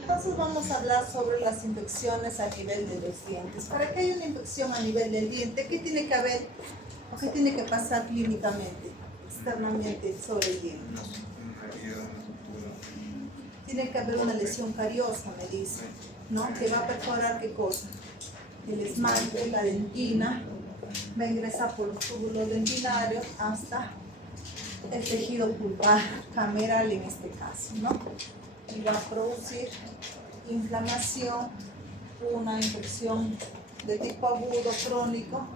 Entonces vamos a hablar sobre las infecciones a nivel de los dientes. Para que haya una infección a nivel del diente, ¿qué tiene que haber o qué tiene que pasar clínicamente, externamente sobre el diente? Tiene que haber una lesión cariosa, me dice, ¿no? Que va a perforar ¿qué cosa? El esmalte, la dentina, va a ingresar por los túbulos dentinarios hasta el tejido pulpar, cameral en este caso, ¿no? Y va a producir inflamación, una infección de tipo agudo, crónico,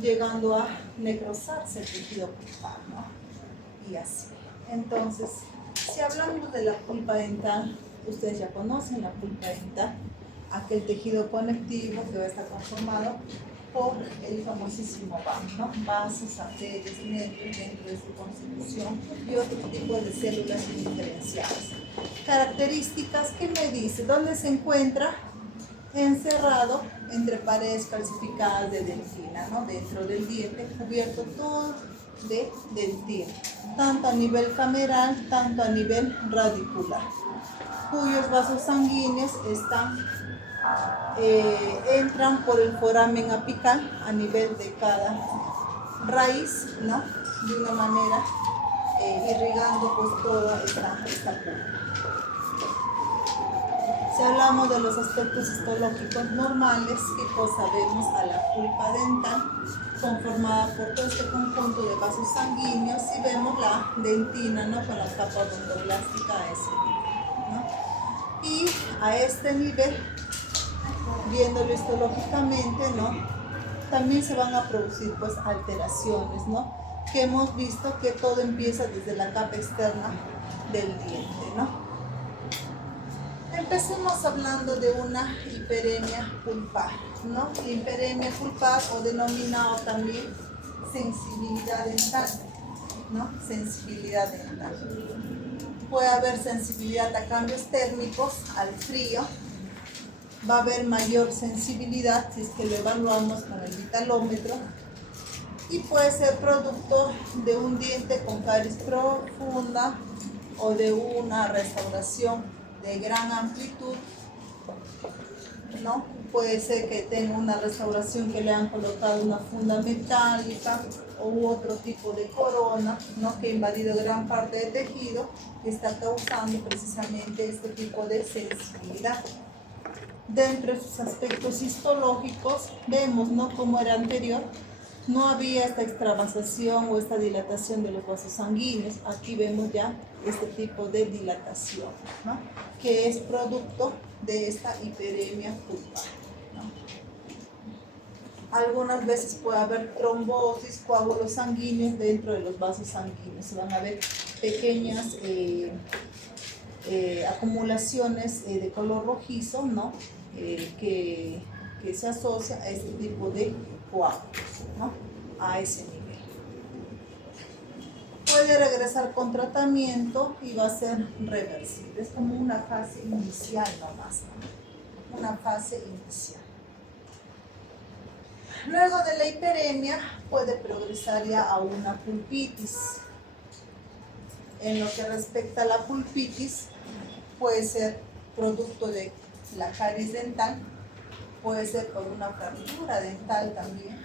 llegando a necrosarse el tejido pulpar, ¿no? Y así. Entonces, si hablamos de la pulpa dental, ustedes ya conocen la pulpa dental, aquel tejido conectivo que va a estar conformado por el famosísimo VAM, ¿no? Vasos, arterias, nervios dentro de su constitución y otro tipo de células indiferenciadas. Características, ¿qué me dice? ¿Dónde se encuentra? Encerrado entre paredes calcificadas de dentina, ¿no? Dentro del diente, cubierto todo de dentina, tanto a nivel cameral, tanto a nivel radicular, cuyos vasos sanguíneos entran por el foramen apical a nivel de cada raíz, ¿no? De una manera irrigando pues toda esta pulpa. Si hablamos de los aspectos histológicos normales, ¿qué cosa vemos a la pulpa dental? Conformada por todo este conjunto de vasos sanguíneos y vemos la dentina, ¿no? Con la capa odontoblástica a ese nivel, ¿no? Y a este nivel, viéndolo histológicamente, ¿no? También se van a producir pues alteraciones, ¿no? Que hemos visto que todo empieza desde la capa externa del diente, ¿no? Empecemos hablando de una hiperemia pulpar, ¿no? Hiperemia pulpar o denominado también sensibilidad dental, ¿no? Sensibilidad dental. Puede haber sensibilidad a cambios térmicos, al frío. Va a haber mayor sensibilidad si es que lo evaluamos con el vitalómetro. Y puede ser producto de un diente con caries profunda o de una restauración de gran amplitud, ¿no? Puede ser que tenga una restauración que le han colocado una funda metálica u otro tipo de corona, ¿no? Que ha invadido gran parte del tejido que está causando precisamente este tipo de sensibilidad. Dentro de sus aspectos histológicos vemos, ¿no? Como era anterior, no había esta extravasación o esta dilatación de los vasos sanguíneos. Aquí vemos ya este tipo de dilatación, ¿no? Que es producto de esta hiperemia pulpar, ¿no? Algunas veces puede haber trombosis, coágulos sanguíneos dentro de los vasos sanguíneos. Se van a ver pequeñas acumulaciones de color rojizo, ¿no? Que se asocia a este tipo de coágulos, ¿no? A ese nivel. Puede regresar con tratamiento y va a ser reversible. Es como una fase inicial nomás, ¿no? Una fase inicial. Luego de la hiperemia puede progresar ya a una pulpitis. En lo que respecta a la pulpitis, puede ser producto de la caries dental, puede ser por una fractura dental también,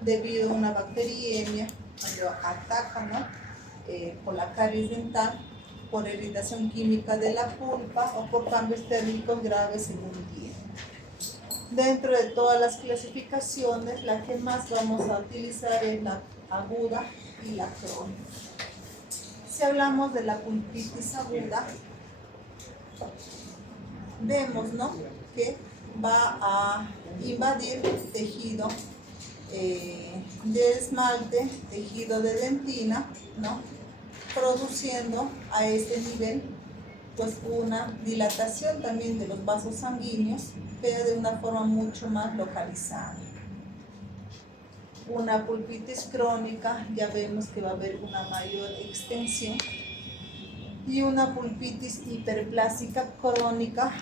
debido a una bacteriemia, cuando ataca, ¿no? Por la caries dental, por irritación química de la pulpa o por cambios térmicos graves en un diente. Dentro de todas las clasificaciones, la que más vamos a utilizar es la aguda y la crónica. Si hablamos de la pulpitis aguda, vemos, ¿no? Que va a invadir tejido de esmalte, tejido de dentina, ¿no? Produciendo a este nivel pues una dilatación también de los vasos sanguíneos, pero de una forma mucho más localizada. Una pulpitis crónica, ya vemos que va a haber una mayor extensión, y una pulpitis hiperplásica crónica,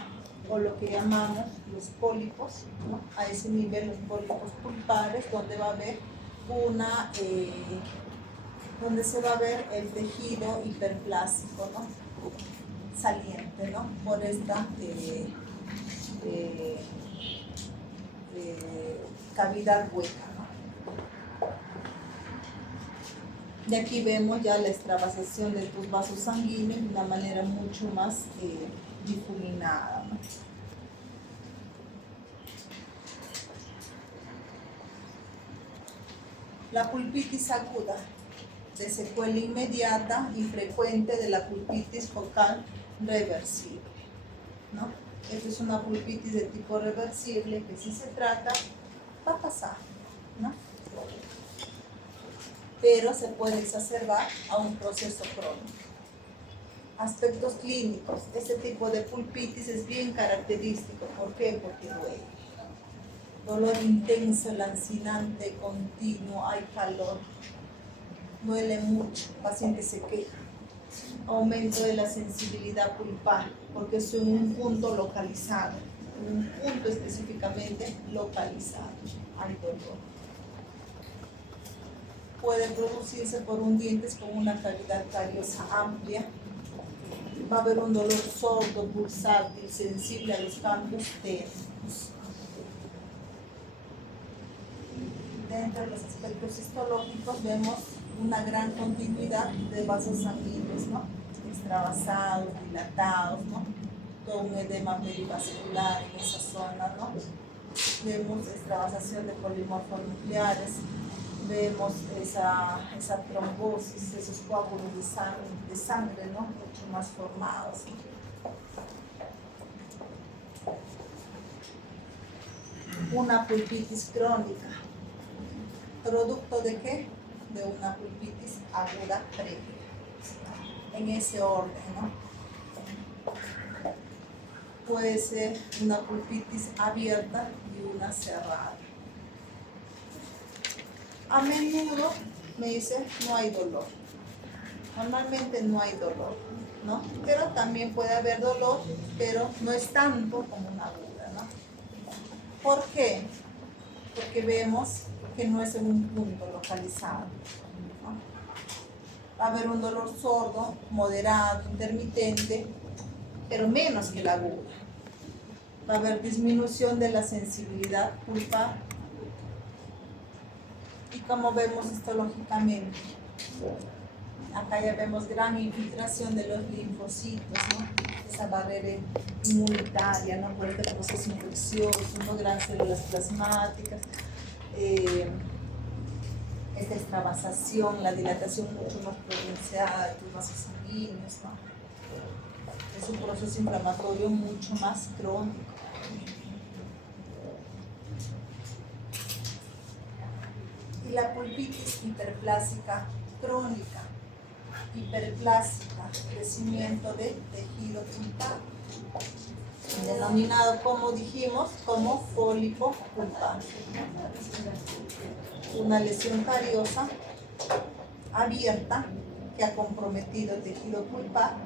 o lo que llamamos los pólipos, ¿no? A ese nivel los pólipos pulpares, donde va a haber donde se va a ver el tejido hiperplásico, ¿no? saliente, ¿no? Por esta cavidad hueca, ¿no? De aquí vemos ya la extravasación de tus vasos sanguíneos de una manera mucho más difuminada, ¿no? La pulpitis aguda, de secuela inmediata y frecuente de la pulpitis focal reversible, ¿no? Esta es una pulpitis de tipo reversible que si se trata va a pasar, ¿no? Pero se puede exacerbar a un proceso crónico. Aspectos clínicos. Este tipo de pulpitis es bien característico. ¿Por qué? Porque duele. Dolor intenso, lancinante, continuo, hay calor. Duele mucho, el paciente se queja. Aumento de la sensibilidad pulpar, porque es en un punto localizado, en un punto específicamente localizado. Hay dolor. Puede producirse por un diente con una cavidad cariosa amplia. Va a haber un dolor sordo, pulsátil, sensible a los cambios térmicos. Dentro de los aspectos histológicos vemos una gran continuidad de vasos sanguíneos, ¿no? Extravasados, dilatados, ¿no? Todo un edema perivascular en esa zona, ¿no? Vemos extravasación de polimorfos nucleares, vemos esa trombosis, esos coágulos de sangre, ¿no? Mucho más formados. Una pulpitis crónica. ¿Producto de qué? De una pulpitis aguda previa. En ese orden, ¿no? Puede ser una pulpitis abierta y una cerrada. A menudo me dice no hay dolor. Normalmente no hay dolor, ¿no? Pero también puede haber dolor, pero no es tanto como una aguda, ¿no? ¿Por qué? Porque vemos que no es en un punto localizado, ¿no? Va a haber un dolor sordo, moderado, intermitente, pero menos que la aguda. Va a haber disminución de la sensibilidad pulpar. Y como vemos histológicamente, acá ya vemos gran infiltración de los linfocitos, ¿no? Esa barrera inmunitaria, ¿no? Por este proceso infeccioso, ¿no? Gran células plasmáticas, esta extravasación, la dilatación mucho más pronunciada de los vasos sanguíneos, ¿no? Es un proceso inflamatorio mucho más crónico. Y la pulpitis hiperplásica crónica, hiperplásica, crecimiento de tejido pulpar, denominado, como dijimos, como pólipo pulpar. Una lesión cariosa abierta que ha comprometido el tejido pulpar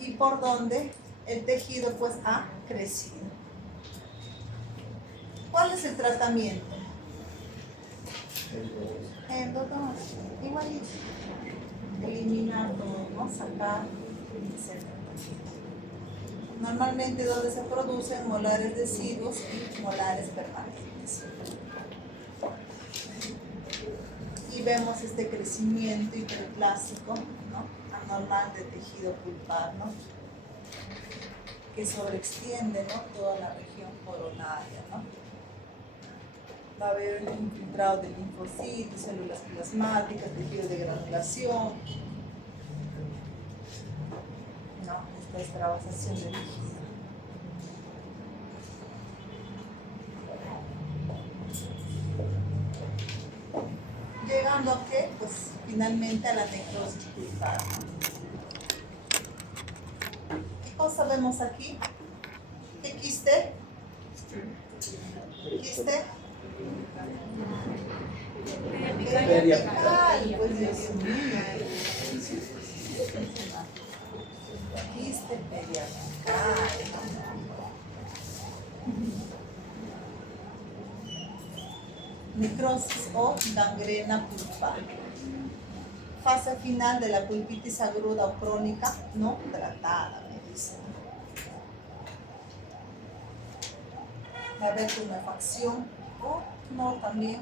y por donde el tejido pues ha crecido. ¿Cuál es el tratamiento? Endodoncia, igualito. Eliminar todo, ¿no? Sacar, etc. Normalmente donde se producen molares deciduos y molares permanentes. Y vemos este crecimiento hiperplásico, ¿no? Anormal de tejido pulpar, ¿no? Que sobreextiende, ¿no? Toda la región coronaria, ¿no? Va a haber un infiltrado de linfocitos, células plasmáticas, tejido de granulación, ¿no? Esta extravasación de tejido. Llegando a qué? Pues finalmente a la necrosis pulpar. ¿Qué cosa vemos aquí? ¿Qué quiste? ¿Quiste? Periapical, pues Dios mío. Quiste periapical. Necrosis o gangrena pulpar. Fase final de la pulpitis aguda o crónica no tratada, me dice. dice. Va a haber tumefacción o no también.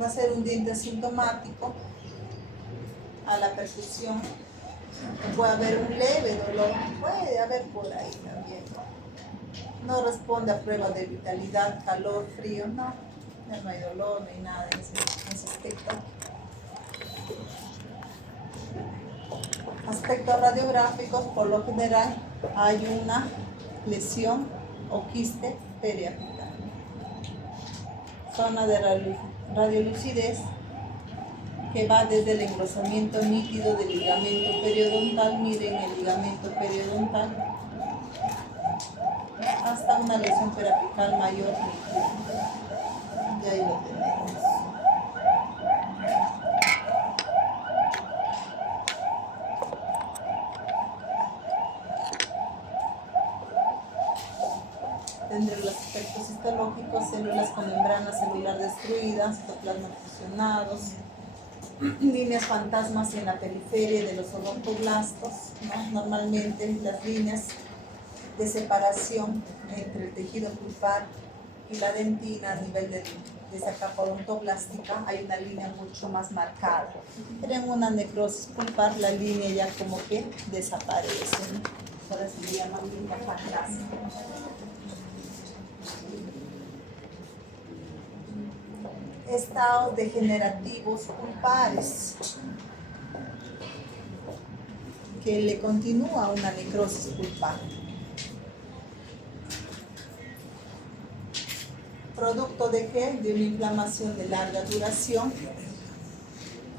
Va a ser un diente asintomático a la percusión. Puede haber un leve dolor, puede haber por ahí también. No responde a pruebas de vitalidad, calor, frío, no hay dolor, no hay nada en ese aspecto. Aspectos radiográficos, por lo general, hay una lesión o quiste periapital. Zona de radiolucidez que va desde el engrosamiento nítido del ligamento periodontal, miren el ligamento periodontal, hasta una lesión periapical mayor. Y ahí lo tenemos. Tendrá los aspectos histológicos, células con membrana celular destruida, citoplasmas fusionados, líneas fantasmas en la periferia de los odontoblastos, ¿no? Normalmente las líneas de separación entre el tejido pulpar y la dentina a nivel de esa capa odontoblástica hay una línea mucho más marcada. Pero en una necrosis pulpar la línea ya como que desaparece, ¿no? Por eso se llama línea fantasma. Estados degenerativos pulpares que le continúa una necrosis pulpar. ¿Producto de qué? De una inflamación de larga duración,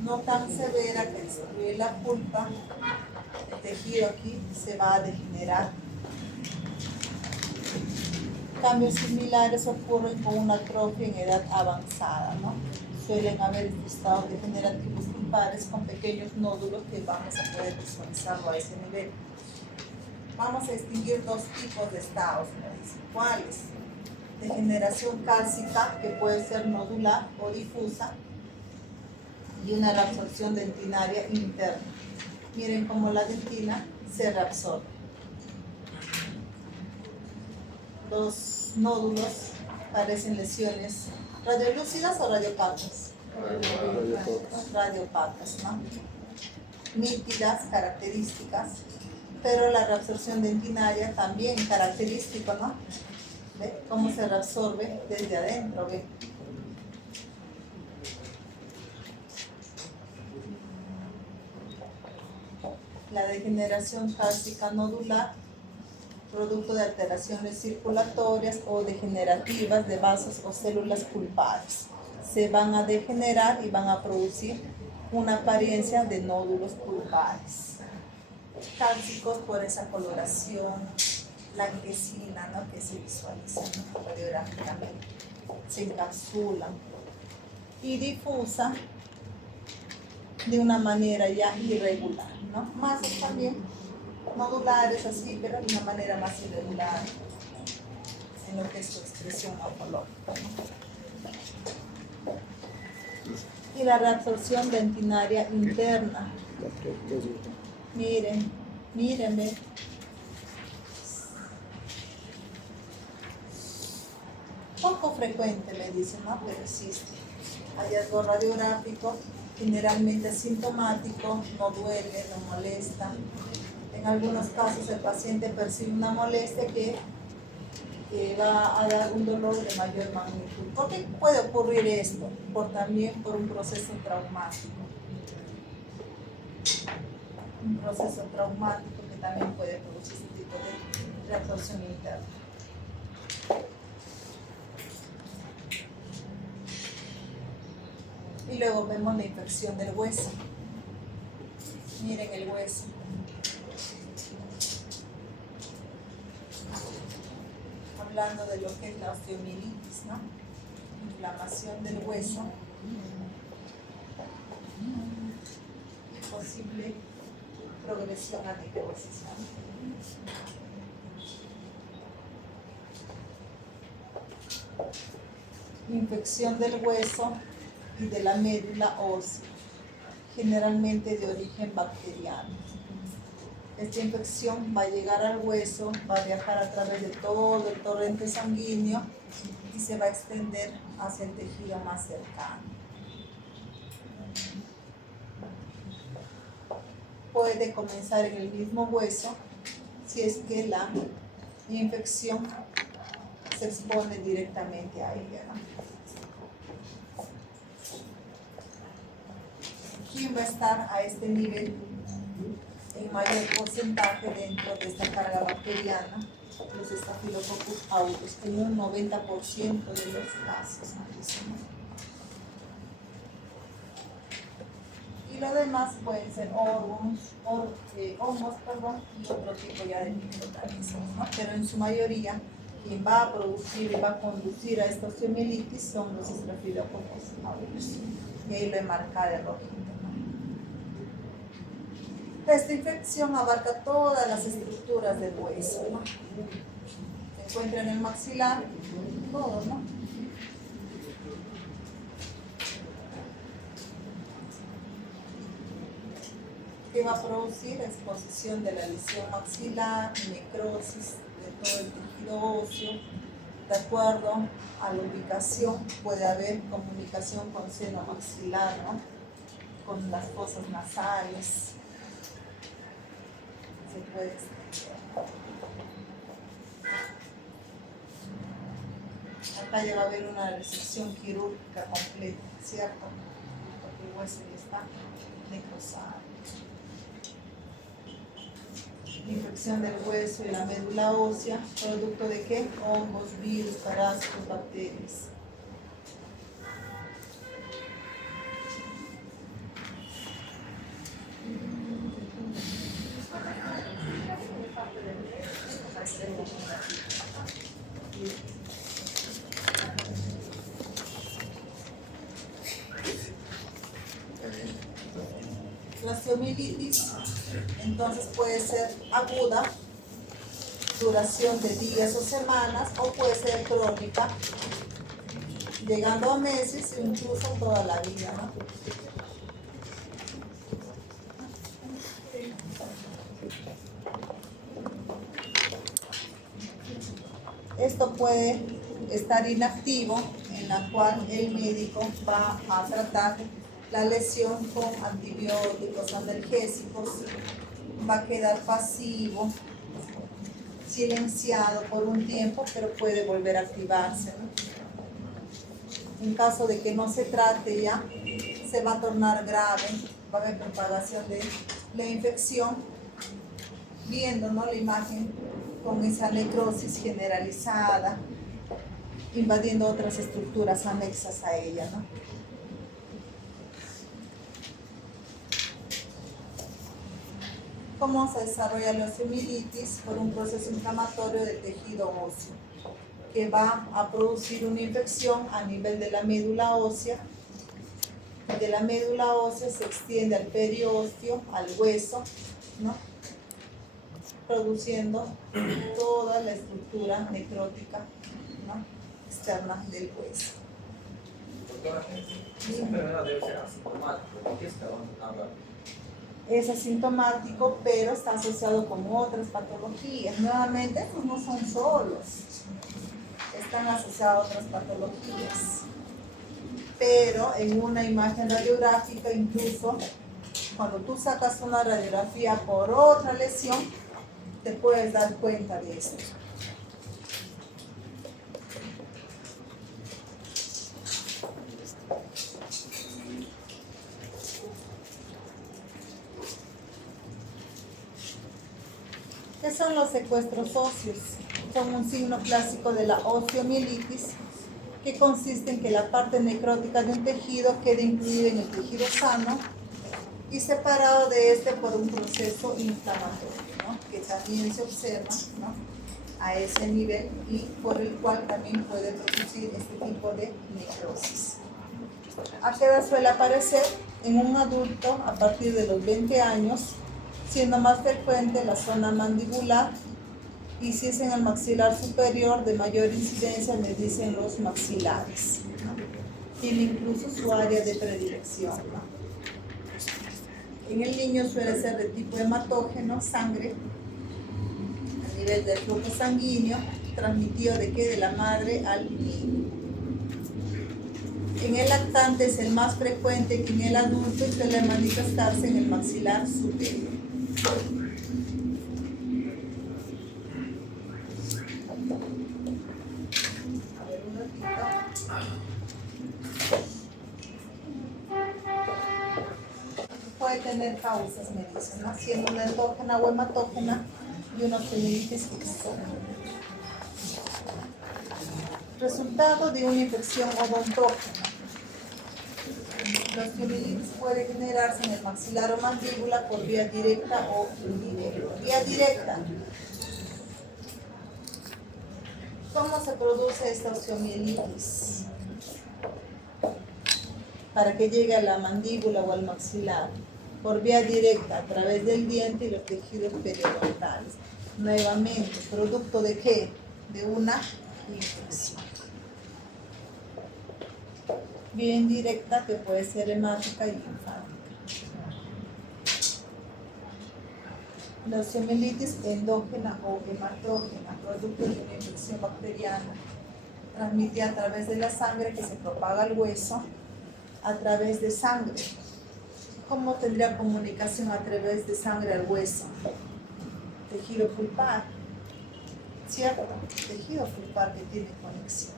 no tan severa que destruye la pulpa. El tejido aquí se va a degenerar. Cambios similares ocurren con una atrofia en edad avanzada, ¿no? Suelen haber estados degenerativos pulpares con pequeños nódulos que vamos a poder visualizarlo a ese nivel. Vamos a distinguir dos tipos de estados, ¿no? ¿Cuáles? Degeneración cálcica, que puede ser nodular o difusa, y una reabsorción dentinaria interna. Miren cómo la dentina se reabsorbe. Los nódulos parecen lesiones radiolúcidas o radiopacas. Radiopacas, ¿no? Nítidas, características, pero la reabsorción dentinaria también característica, ¿no? ¿Ve cómo se reabsorbe desde adentro? ¿Ve? La degeneración cálcica nodular, producto de alteraciones circulatorias o degenerativas de vasos o células pulpares. Se van a degenerar y van a producir una apariencia de nódulos pulpares. Cálcicos por esa coloración blanquecina, ¿no? Que se visualiza, ¿no? Radiográficamente. Se encapsulan. Y difusa de una manera ya irregular, ¿no? Masas también nodulares así, pero de una manera más irregular en lo que es su expresión morfológica, ¿no? Y la reabsorción dentinaria interna. Miren, ve. Poco frecuente, me dicen, ¿no? Pero existe. Hallazgo radiográfico, generalmente asintomático, no duele, no molesta. En algunos casos el paciente percibe una molestia que va a dar un dolor de mayor magnitud. ¿Por qué puede ocurrir esto? También por un proceso traumático. Un proceso traumático que también puede producir este tipo de reabsorción interna. Y luego vemos la infección del hueso. Miren el hueso. Hablando de lo que es la osteomielitis, ¿no? Inflamación del hueso. Y posible progresión a necrosis, ¿no? Infección del hueso y de la médula ósea, generalmente de origen bacteriano. esta infección va a llegar al hueso, va a viajar a través de todo el torrente sanguíneo y se va a extender hacia el tejido más cercano. Puede comenzar en el mismo hueso si es que la infección se expone directamente a ella, ¿no? ¿Quién va a estar a este nivel en mayor porcentaje dentro de esta carga bacteriana? Los Staphylococcus aureus, en un 90% de los casos. Y lo demás pueden ser hongos, y otro tipo ya de microorganismos, ¿no? Pero en su mayoría, quien va a producir y va a conducir a esta osteomielitis son los Staphylococcus aureus. Y ahí lo he marcado de rojito, ¿no? Esta infección abarca todas las estructuras del hueso, ¿no? Se encuentra en el maxilar, todo, ¿no? Que va a producir exposición de la lesión maxilar, necrosis de todo el tejido óseo. De acuerdo a la ubicación, puede haber comunicación con seno maxilar, ¿no? Con las fosas nasales. Se puede extender. Acá ya va a haber una resección quirúrgica completa, ¿cierto? Porque el hueso ya está necrosado. Infección del hueso y la médula ósea, ¿producto de qué? Hongos, virus, parásitos, bacterias. La osteomielitis entonces puede ser aguda, duración de días o semanas, o puede ser crónica, llegando a meses e incluso toda la vida, ¿no? Esto puede estar inactivo, en la cual el médico va a tratar la lesión con antibióticos, analgésicos, va a quedar pasivo, silenciado por un tiempo, pero puede volver a activarse, ¿no? En caso de que no se trate ya, se va a tornar grave, va a haber propagación de la infección, viendo, ¿no?, la imagen con esa necrosis generalizada, invadiendo otras estructuras anexas a ella, ¿no? ¿Cómo se desarrolla la osteomielitis? Por un proceso inflamatorio del tejido óseo, que va a producir una infección a nivel de la médula ósea. De la médula ósea se extiende al periósteo, al hueso, ¿no?, produciendo toda la estructura necrótica, ¿no?, externa del hueso. Doctora, esa enfermedad debe ser asintomática, porque es es asintomático, pero está asociado con otras patologías. Nuevamente, estos no son solos, están asociados a otras patologías. Pero en una imagen radiográfica, incluso cuando tú sacas una radiografía por otra lesión, te puedes dar cuenta de esto. ¿Qué son los secuestros óseos? Son un signo clásico de la osteomielitis, que consiste en que la parte necrótica de un tejido quede incluida en el tejido sano y separado de este por un proceso inflamatorio, ¿no?, que también se observa, ¿no?, a ese nivel, y por el cual también puede producir este tipo de necrosis. ¿A qué edad suele aparecer? En un adulto a partir de los 20 años, siendo más frecuente la zona mandibular, y si es en el maxilar superior, de mayor incidencia me dicen los maxilares, ¿no? Tiene incluso su área de predilección, ¿no? En el niño suele ser de tipo hematógeno, sangre, a nivel del flujo sanguíneo, transmitido de qué? De la madre al niño. En el lactante es el más frecuente que en el adulto y suele manifestarse en el maxilar superior. A ver, un ratito. Puede tener causas, me dicen, ¿no? Siendo una endógena o hematógena y una osteomielitis exógena. Resultado de una infección odontógena. La osteomielitis puede generarse en el maxilar o mandíbula por vía directa o indirecta. Vía directa. ¿Cómo se produce esta osteomielitis? Para que llegue a la mandíbula o al maxilar. Por vía directa, a través del diente y los tejidos periodontales. Nuevamente, ¿producto de qué? De una infección. Vía indirecta, que puede ser hemática y linfática. La osteomielitis endógena o hematógena, producto de una infección bacteriana, transmite a través de la sangre que se propaga al hueso, a través de sangre. ¿Cómo tendría comunicación a través de sangre al hueso? Tejido pulpar, ¿cierto? Tejido pulpar que tiene conexión.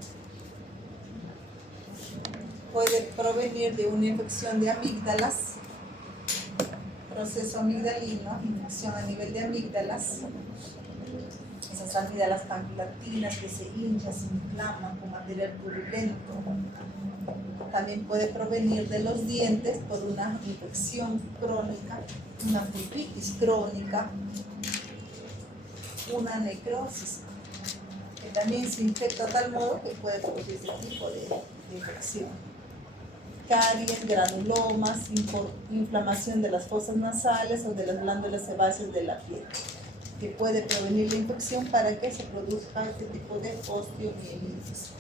Puede provenir de una infección de amígdalas, proceso amigdalino, infección a nivel de amígdalas. Esas amígdalas pancreatinas que se hinchan, se inflaman con material purulento. También puede provenir de los dientes por una infección crónica, una pulpitis crónica, una necrosis, que también se infecta a tal modo que puede producir este tipo de infección. Caries, granulomas, inflamación de las fosas nasales o de las glándulas sebáceas de la piel, que puede provenir la infección para que se produzca este tipo de osteomielitis.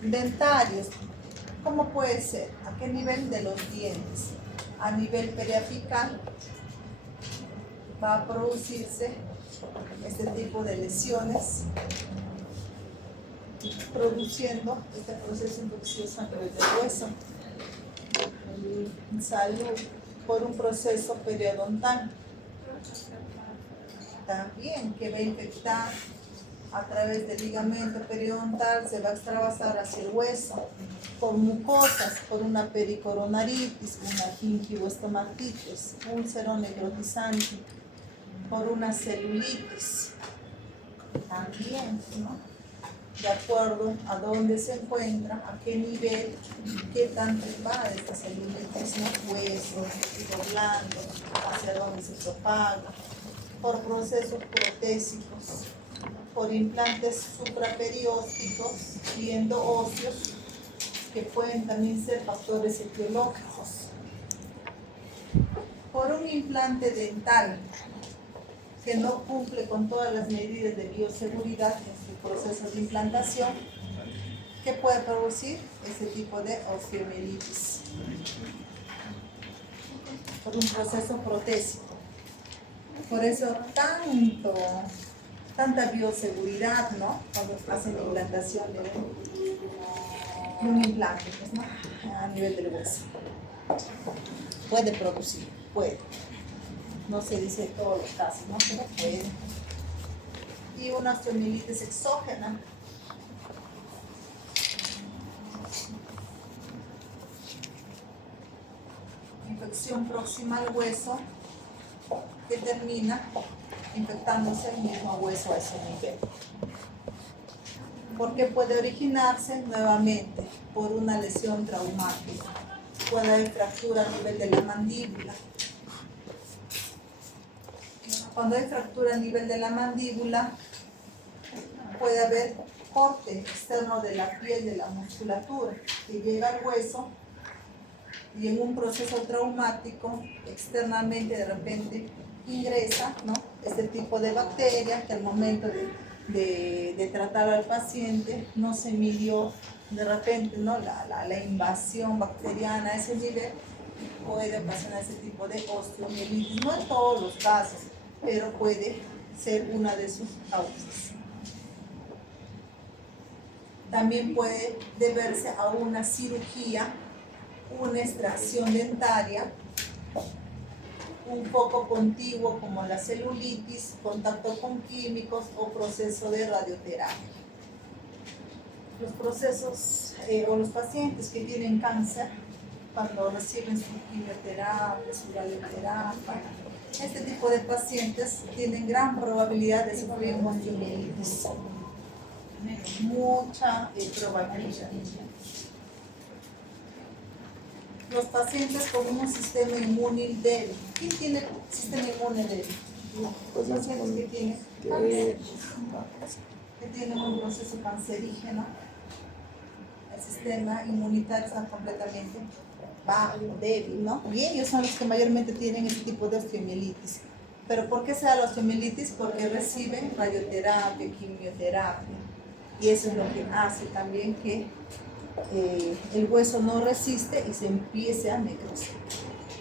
Dentarios. ¿Cómo puede ser? ¿A qué nivel de los dientes? A nivel periapical va a producirse este tipo de lesiones, produciendo este proceso infeccioso a nivel del hueso. Salud por un proceso periodontal. También que va a infectar a través del ligamento periodontal, se va a extravasar hacia el hueso, por mucosas, por una pericoronaritis, una gingivoestomatitis, úlcero necrotizante, por una celulitis. También, ¿no? De acuerdo a dónde se encuentra, a qué nivel, qué tanto va esta celulitis, ¿no? Hueso, tejido blando, hacia dónde se propaga, por procesos protésicos, por implantes supraperiósticos y endoóseos, que pueden también ser factores etiológicos, por un implante dental que no cumple con todas las medidas de bioseguridad en su proceso de implantación, que puede producir este tipo de osteomielitis, por un proceso protésico. Por eso tanta bioseguridad, ¿no? Cuando hacen la implantación de un implante, pues, ¿no? A nivel del hueso. Puede producir, puede. No se dice en todos los casos, ¿no? Pero puede. Y una osteomielitis exógena. Infección próxima al hueso que termina infectándose el mismo hueso a ese nivel. Porque puede originarse nuevamente por una lesión traumática. Puede haber fractura a nivel de la mandíbula. Cuando hay fractura a nivel de la mandíbula, puede haber corte externo de la piel, de la musculatura, que llega al hueso y en un proceso traumático, externamente de repente ingresa, ¿no? Este tipo de bacterias que al momento de tratar al paciente no se midió de repente, ¿no? la invasión bacteriana a ese nivel puede ocasionar ese tipo de osteomielitis, no en todos los casos, pero puede ser una de sus causas. También puede deberse a una cirugía, una extracción dentaria, un foco contiguo como la celulitis, contacto con químicos o proceso de radioterapia. Los procesos o los pacientes que tienen cáncer, cuando reciben su quimioterapia, su radioterapia, este tipo de pacientes tienen gran probabilidad de sufrir osteomielitis. Mucha probabilidad. Los pacientes con un sistema inmune débil. ¿Quién tiene sistema inmune débil? Los pacientes que tienen cáncer, que tienen un proceso cancerígeno. El sistema inmunitario está completamente bajo, débil, ¿no? Y ellos son los que mayormente tienen este tipo de osteomielitis. ¿Pero por qué se da la osteomielitis? Porque reciben radioterapia, quimioterapia. Y eso es lo que hace también que el hueso no resiste y se empiece a necrosar.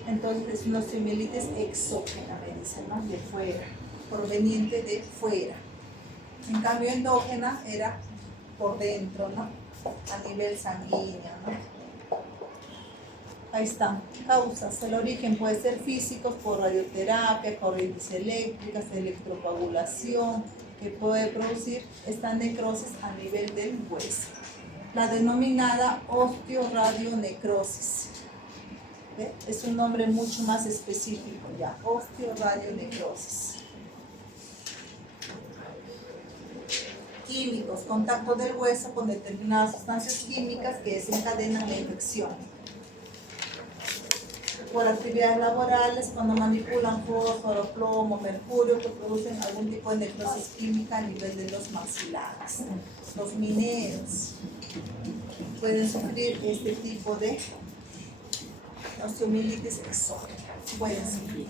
Entonces es una osteomielitis exógena, me dicen, ¿no? De fuera, proveniente de fuera. En cambio endógena era por dentro, ¿no? A nivel sanguíneo, ¿no? Ahí están, causas. El origen puede ser físico, por radioterapia, corrientes eléctricas, electrocoagulación, que puede producir esta necrosis a nivel del hueso. La denominada osteoradionecrosis. ¿Ve? Es un nombre mucho más específico ya, osteoradionecrosis. Químicos, contacto del hueso con determinadas sustancias químicas que desencadenan la infección. Por actividades laborales, cuando manipulan fósforo, plomo, mercurio, que producen algún tipo de necrosis química a nivel de los maxilares. Los mineros pueden sufrir este tipo de osteomielitis exógena. Pueden sufrir.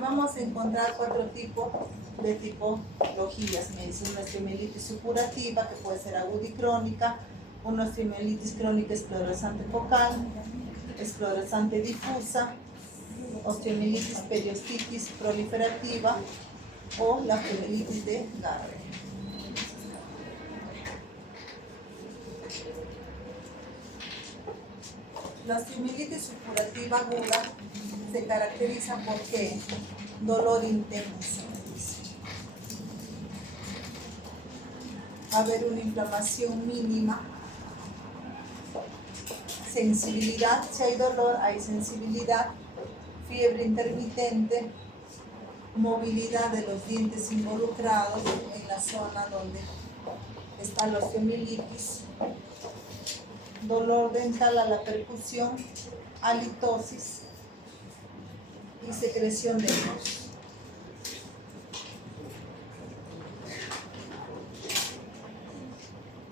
Vamos a encontrar 4 tipos de tipologías. Me dice una osteomielitis supurativa, que puede ser aguda y crónica, una osteomielitis crónica esclerosante focal, esclerosante difusa, osteomielitis periostitis proliferativa o la osteomielitis de Garre. La osteomielitis supurativa aguda se caracteriza por ¿qué? Dolor intenso. Va a haber una inflamación mínima, sensibilidad, si hay dolor hay sensibilidad, fiebre intermitente, movilidad de los dientes involucrados en la zona donde está la osteomielitis, dolor dental a la percusión, halitosis y secreción de moco.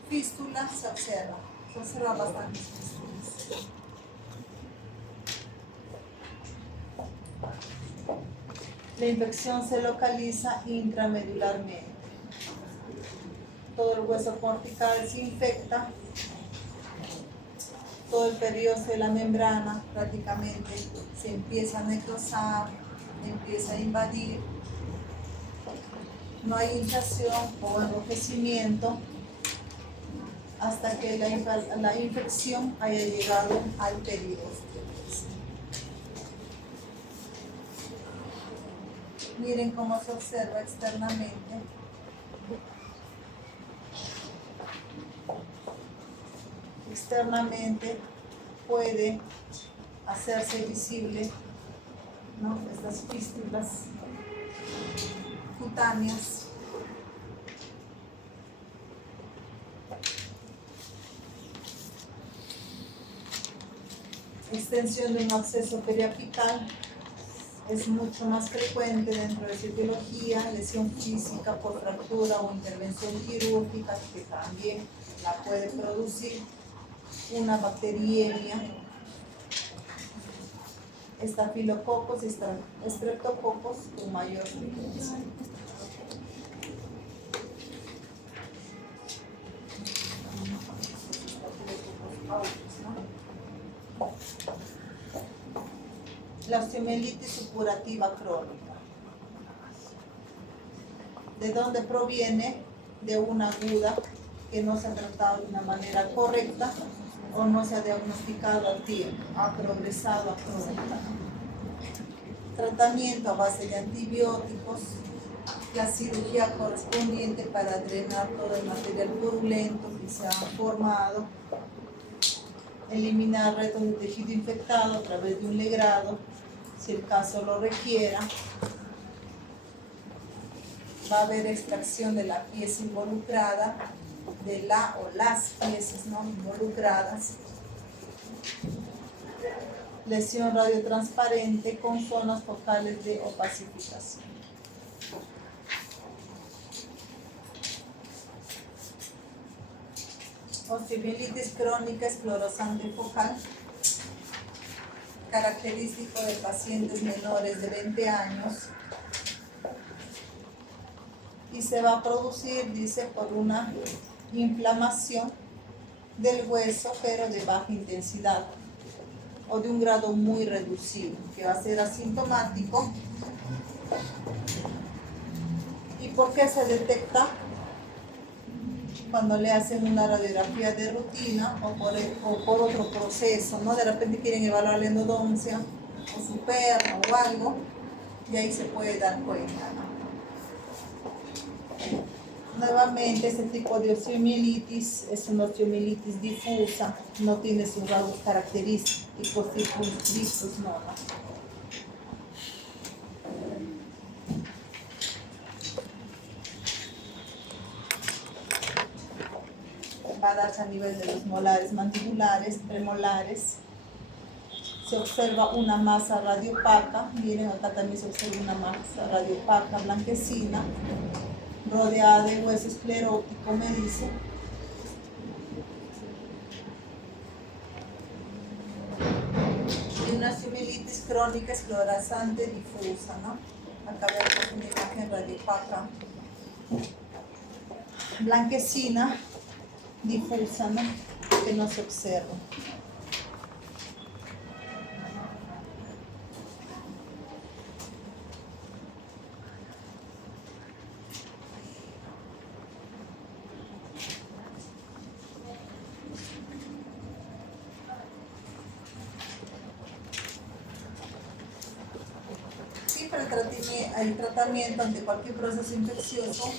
Fístula se observa bastantes fístulas. La infección se localiza intramedularmente. Todo el hueso cortical se infecta, todo el periósteo de la membrana prácticamente se empieza a necrosar, empieza a invadir. No hay hinchazón o enrojecimiento hasta que la infección haya llegado al periósteo. Miren cómo se observa externamente. Externamente puede hacerse visible, ¿no? Estas fístulas cutáneas. Extensión de un absceso periapical es mucho más frecuente dentro de etiología, lesión física por fractura o intervención quirúrgica, que también la puede producir, una bacteriemia, estafilococos y estreptococos con mayor frecuencia. La osteomielitis supurativa crónica. ¿De dónde proviene? De una aguda que no se ha tratado de una manera correcta o no se ha diagnosticado a tiempo, ha progresado a crónica. Tratamiento a base de antibióticos, la cirugía correspondiente para drenar todo el material purulento que se ha formado, eliminar restos de tejido infectado a través de un legrado, si el caso lo requiera. Va a haber extracción de la pieza involucrada, de la o las piezas no involucradas. Lesión radiotransparente con zonas focales de opacificación. Osteomielitis crónica esclerosante focal, característico de pacientes menores de 20 años y se va a producir, dice, por una inflamación del hueso, pero de baja intensidad o de un grado muy reducido, que va a ser asintomático. ¿Y por qué se detecta? Cuando le hacen una radiografía de rutina o por otro proceso, ¿no? De repente quieren evaluar la endodoncia o su perno o algo, y ahí se puede dar cuenta, ¿no? Nuevamente, este tipo de osteomielitis es una osteomielitis difusa, no tiene sus rasgos característicos circunscritos, no. Va a darse a nivel de los molares mandibulares, premolares. Se observa una masa radiopaca, miren acá también se observa una masa radiopaca blanquecina, rodeada de hueso esclerótico, me dice. Y una osteomielitis crónica esclerosante difusa, ¿no? Acá vemos una imagen radiopaca blanquecina, difusa, ¿no? Que no se observa. El tratamiento ante cualquier proceso infeccioso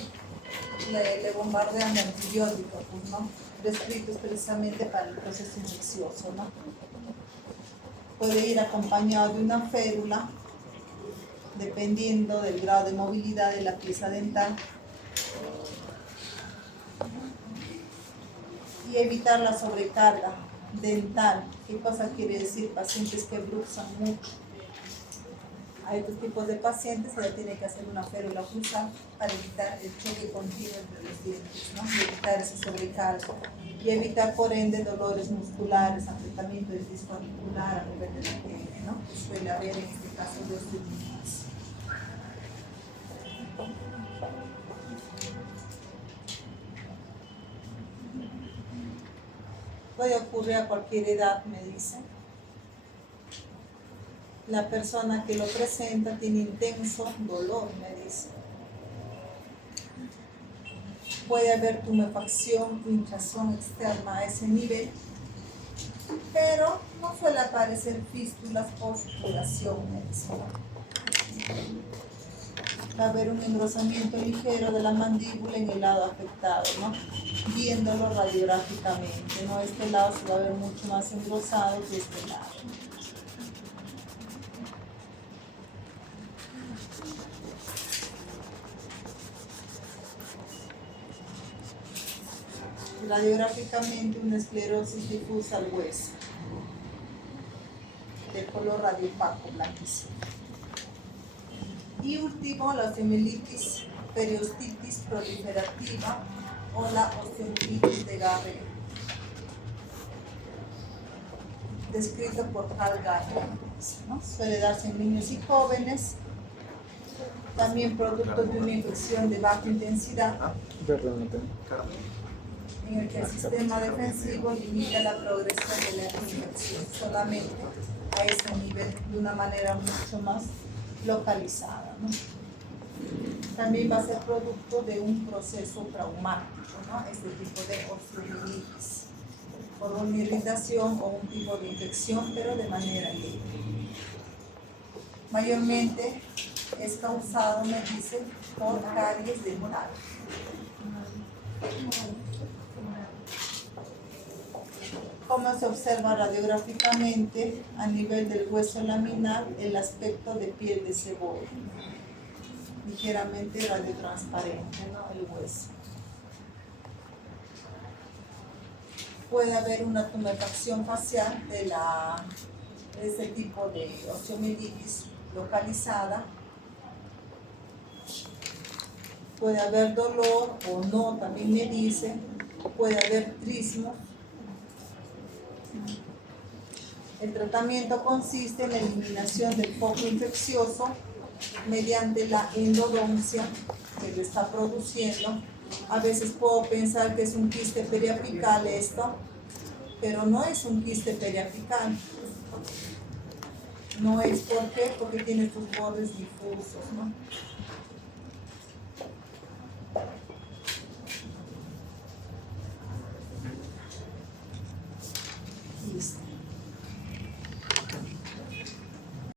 le bombardean de antibióticos, pues, ¿no? Prescritos precisamente para el proceso infeccioso, ¿no? Puede ir acompañado de una férula, dependiendo del grado de movilidad de la pieza dental, y evitar la sobrecarga dental. ¿Qué cosa quiere decir? Pacientes que bruxan mucho. A estos tipos de pacientes se le tiene que hacer una férula oclusal para evitar el choque continuo entre los dientes, ¿no? Y evitar ese sobrecargo. Y evitar, por ende, dolores musculares, apretamiento del disco auricular a nivel de la piel, ¿no? Que suele haber en este caso de osteomielitis. Puede ocurrir a cualquier edad, me dicen. La persona que lo presenta tiene intenso dolor, me dice. Puede haber tumefacción, hinchazón externa a ese nivel, pero no suele aparecer fístulas o supuración, me dice. Va a haber un engrosamiento ligero de la mandíbula en el lado afectado, ¿no? Viéndolo radiográficamente, ¿no? Este lado se va a ver mucho más engrosado que este lado. Radiográficamente una esclerosis difusa al hueso, de color radiopaco blanquecino. Y último, la osteomielitis periostitis proliferativa o la osteomielitis de Garrett, descrito por Hal Gardner, ¿no? Suele darse en niños y jóvenes, también producto de una infección de baja intensidad. en el que el sistema defensivo limita la progresión de la infección solamente a ese nivel de una manera mucho más localizada, ¿no? También va a ser producto de un proceso traumático, ¿no? Este tipo de osteomielitis, por una irritación o un tipo de infección, pero de manera libre. Mayormente es causado, me dicen, por caries dental. Como se observa radiográficamente a nivel del hueso laminar, el aspecto de piel de cebolla, ligeramente radiotransparente, ¿no? El hueso. Puede haber una tumefacción facial de este tipo de osteomielitis localizada. Puede haber dolor o no, también me dicen. Puede haber trismo. El tratamiento consiste en la eliminación del foco infeccioso mediante la endodoncia que lo está produciendo. A veces puedo pensar que es un quiste periapical esto, pero no es un quiste periapical. No es, ¿por qué? Porque tiene estos bordes difusos, ¿no?